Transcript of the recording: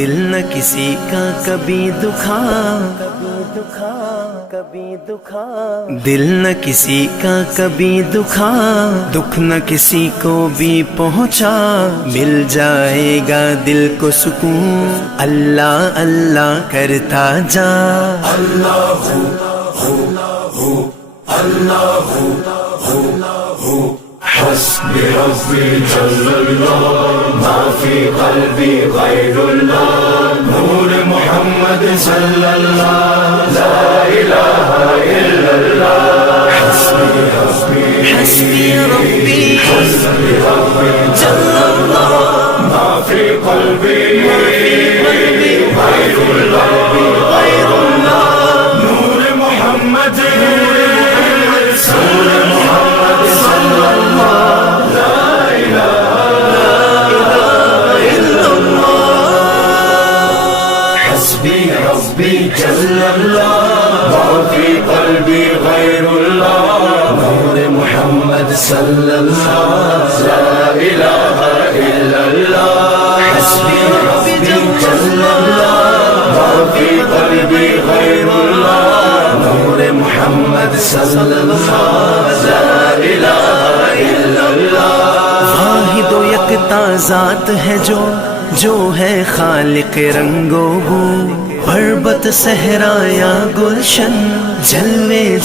دل نہ کسی کا کبھی دکھا، دل نہ کسی کا کبھی دکھا، دکھ نہ کسی کو بھی پہنچا، مل جائے گا دل کو سکون، اللہ اللہ کرتا جا۔ اللہ حسبي ربي جل الله ما في قلبي غير الله نور محمد صلى الله لا إله إلا الله حسبي ربي حسبي ربي حسبي ربي جل اللہ ما في قلبي غير الله نور محمد صلى ربي جل الله ما في قلبي غير الله نور محمد صلى الله لا إله إلا الله حسبي ربي جل الله ما في قلبي غير الله نور محمد صلى الله لا إله إلا الله واحد و یکتا ذات ہے جو ہے خالق رنگ و بو، پربت صحرا یا گلشن جلوے